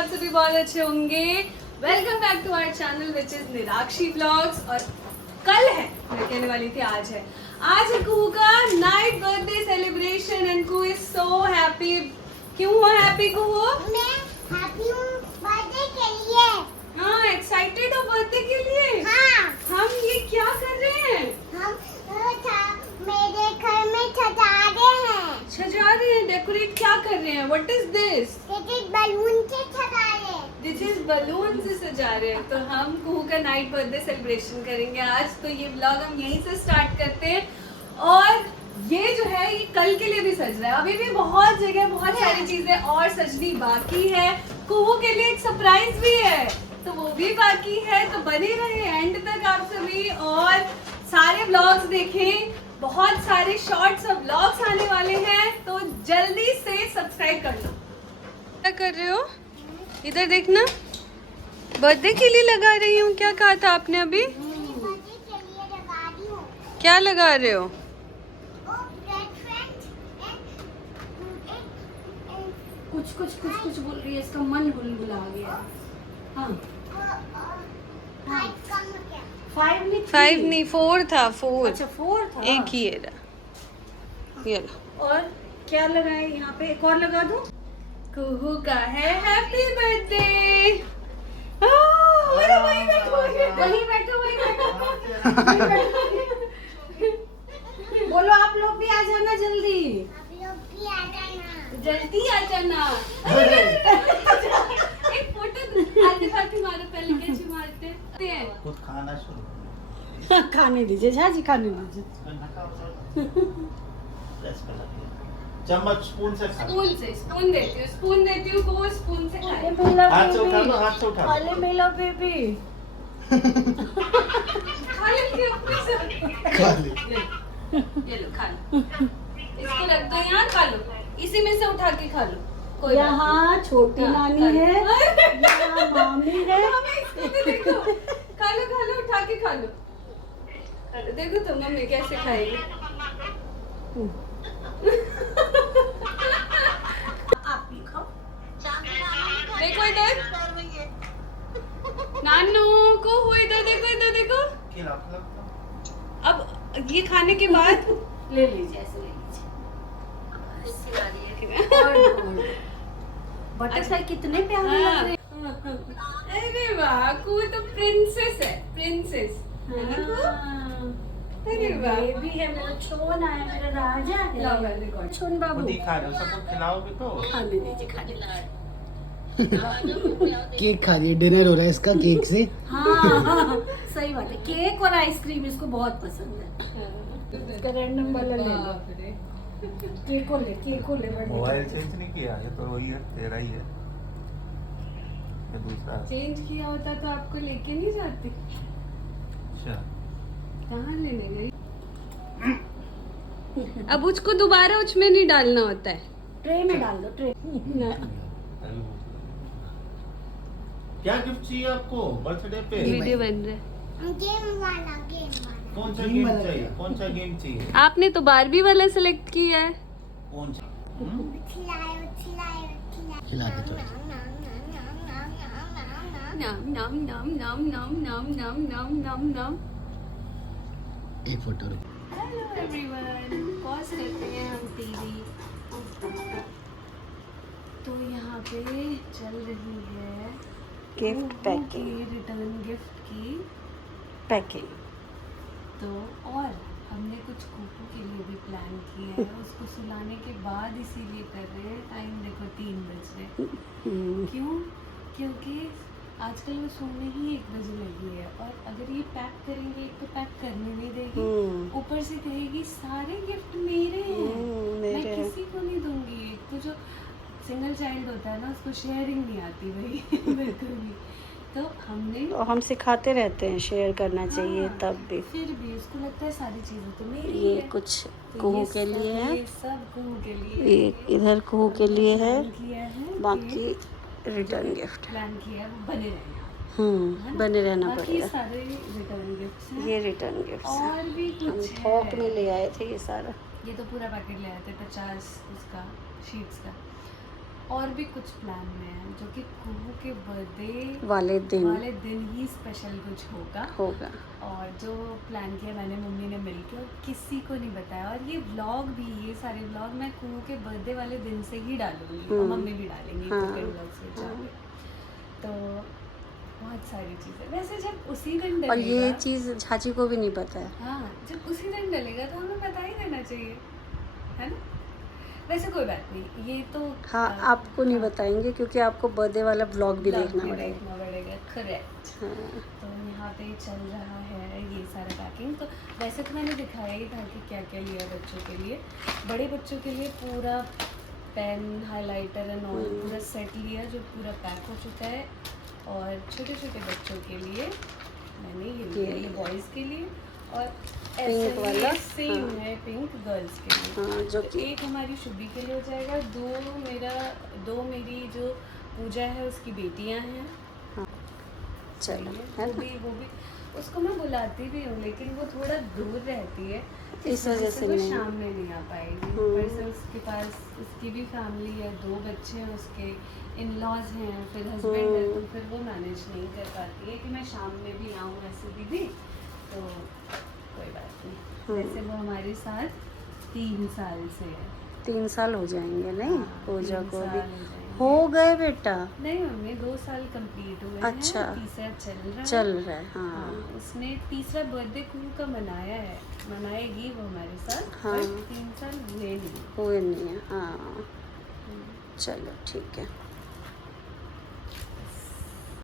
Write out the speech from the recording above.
आप सभी बहुत अच्छे होंगे। Welcome back to our channel which is Nirakshi vlogs. और कल है, मैं कहने वाली थी आज है कुहू का night birthday celebration and Kuhu is so happy. क्यों हो हैप्पी कुहू? मैं हैप्पी हूँ बर्थडे के लिए। हाँ, एक्साइटेड हो बर्थडे के लिए? हाँ। हम ये क्या कर रहे हैं? हम मेरे घर में सजा रहे हैं, डेकोरेट क्या कर रहे हैं? What is this? बलून से सजा रहे हैं। दिस इज बलून से सजा रहे हैं। तो हम कुहू का नाइट बर्थडे सेलिब्रेशन करेंगे आज। तो ये व्लॉग हम यहीं से स्टार्ट करते हैं। और ये जो है ये कल के लिए भी सज रहा है। अभी भी बहुत जगह बहुत सारी चीजें और सजनी बाकी है। कुहू के लिए एक सरप्राइज भी है, तो वो भी बाकी है। तो बने रहे एंड तक आप सभी और सारे व्लॉग्स देखें। बहुत सारे शॉर्ट्स और व्लॉग्स आने वाले हैं, तो जल्दी से सब्सक्राइब कर लो। क्या कर रहे हो? इधर देखना, बर्थडे के लिए लगा रही हूँ। क्या कहा था आपने अभी? बर्थडे के लिए लगा रही हूँ। क्या लगा रहे हो? कुछ बोल रही है, इसका मन बुलबुला गया। हाँ, 5 नहीं 4 था। 4 अच्छा 4 था। एक ही है रहा। ये लो। और क्या लगाए यहाँ पे? एक और लगा दूं? कुहू का है हैप्पी बर्थडे। वही बैठो। बोलो आप लोग भी आ जाना जल्दी। आप लोग भी आ जाना। जल्दी आ जाना। एक फोटो आगे मारो, पहले कैसे मारते हैं? खुद खाना शुरू खाने दीजिए झाजी, खाने दीजिए। चम्मच स्पून से खा। स्पून देती हूँ को स्पून से खाए। हाथ से उठा लो, हाथ से उठा लो। अरे मेला बेबी खा लेंगे अपने से। खा ले। ये लो खा लो। इसको रख दो यहाँ, खा लो। इसी में से उठा के खा लो। कोई बात यहाँ छोटी हाँ, नानी खा लो। है, यहाँ मामी है। मम्मी इसको भी देखो। खा लो उठा के खा लो। देखो तो मम्मी कैसे खाएगी। आप भी खाओ। देखो इधर, नानू को हो इधर देखो। खिलाओ, खिलाओ। अब ये खाने के बाद ले लीजिए, ऐसे ले लीजिए। बटरफ्लाई कितने प्यारे लग रहे हैं। अरे वाह, कू तो प्रिंसेस है, प्रिंसेस है ना कू? अरे वाह, बेबी है, मेरा छोन है, मेरा राजा है। लो वेरी गुड। छोन बाबू खुद ही खा रहे हो, सबको खिलाओगे तो। खाने दीजिए, खाने दीजिए। केक खा रही है, डिनर हो रहा है इसका केक से। हाँ, सही बात है। केक और आइसक्रीम इसको बहुत पसंद है। इसका रैंडम वाला ले लो। बाप रे। केक को ले मोबाइल चेंज नहीं किया, ये तो वही है, तेरा ही है। ये दूसरा है। चेंज किया होता तो आपको लेके नहीं जाती। अच्छा। कहाँ लेने गई? अब उसको दोबारा उसमें नहीं डालना होता है। ट्रे में डाल दो, ट्रे। क्या गिफ्ट चाहिए आपको बर्थडे पे? वीडियो बन रहा है। गेम वाला। कौन सा गेम गेम वाला चाहिए? कौन सा गेम चाहिए? आपने तो बारबी वाला सिलेक्ट किया है। कौन सा? खिला के तो नाम। एक फोटो रुक। हेलो एवरीवन, पॉज करते हैं हम टीवी। तो यहाँ पे चल रही है गिफ्ट पैकिंग। रिटर्न गिफ्ट की पैकिंग। तो और हमने कुछ कुकू के लिए भी प्लान किया है। उसको सुलाने के बाद इसीलिए कर रहे हैं। टाइम देखो 3 बज रहे। क्यों? क्योंकि आजकल वो सोने ही 1 बजे लगी है। और अगर ये पैक करेंगे, एक तो पैक करने नहीं देगी, ऊपर से कहेगी सारे गिफ्ट मेरे हैं, मैं किसी को नहीं दूंगी। एक तो जो सिंगल चाइल्ड होता है ना, उसको शेयरिंग नहीं आती भाई बिल्कुल भी। तो हमने और हम सिखाते रहते हैं शेयर करना चाहिए, हाँ, तब भी फिर भी उसको लगता है सारी चीजें तो मेरी ये है। कुछ तो कुहू ये के सब- लिए है, ये सब कुहू के लिए ये इधर कुहू के लिए है, प्लान किया है। बाकी रिटर्न गिफ्ट। प्लान किया है वो बने रहना। बने रहना बाकी पड़ेगा। सारे रिटर्न गिफ्ट्स हैं। ये रिटर्न गिफ्ट और भी हम कुछ थोक है। में ले आए थे ये सारा। ये तो पूरा पैकेट ले आए थे 50 उसका शीट्स का। और भी कुछ प्लान में है, जो कि कुहू के बर्थडे वाले दिन ही स्पेशल कुछ होगा। और जो प्लान किया मैंने मम्मी ने मिलके, और किसी को नहीं बताया। और ये व्लॉग भी, ये सारे व्लॉग मैं कुहू के बर्थडे वाले दिन से ही डालूंगी, और मम्मी भी डालेंगी व्लॉग्स में जाके। तो बहुत सारी चीज़ें, वैसे जब उसी दिन डलेगा, और ये चीज़ झाची को भी नहीं पता है। हाँ, जब उसी दिन डलेगा तो हमें बता ही देना चाहिए, है ना। वैसे कोई बात नहीं, ये तो हाँ, आपको नहीं बताएंगे क्योंकि आपको बर्थडे वाला व्लॉग भी देखना पड़ेगा। करेक्ट। हाँ। तो यहाँ पे चल रहा है ये सारा पैकिंग। तो वैसे तो मैंने दिखाया ही था कि क्या क्या लिया बच्चों के लिए। बड़े बच्चों के लिए पूरा पेन, हाइलाइटर एंड ऑल पूरा सेट लिया, जो पूरा पैक हो चुका है। और छोटे छोटे बच्चों के लिए मैंने ये लिया, ये बॉयज़ के लिए। और पिंक वाला सेम है पिंक गर्ल्स के लिए। हाँ, जो तो कि एक हमारी शुभी के लिए हो जाएगा, दो मेरी जो पूजा है उसकी बेटियां हैं। चलो, वो भी उसको मैं बुलाती भी हूँ, लेकिन वो थोड़ा दूर रहती है, इस वजह से वो नहीं। शाम में नहीं आ पाएगी। पर से उसके पास उसकी भी फैमिली है, 2 बच्चे हैं उसके, इन लॉज हैं, फिर हस्बैंड है, तो फिर वो मैनेज नहीं कर पाती है कि मैं शाम में भी आऊँ ऐसे दीदी। तो कोई बात नहीं। वैसे वो हमारे साथ 3 साल से है। 3 साल हो जाएंगे नहीं? हाँ, पूजा 3 को साल भी हो जाएंगे। हो गए बेटा? नहीं मम्मी, 2 साल कंप्लीट हुए अच्छा। हैं, तीसरा चल रहा है। हाँ, हाँ, उसने तीसरा बर्थडे कुहू का मनाया है, मनाएगी वो हमारे साथ। हाँ। पर 3 साल हुए नहीं। हुए नहीं है। हाँ, चलो ठीक है।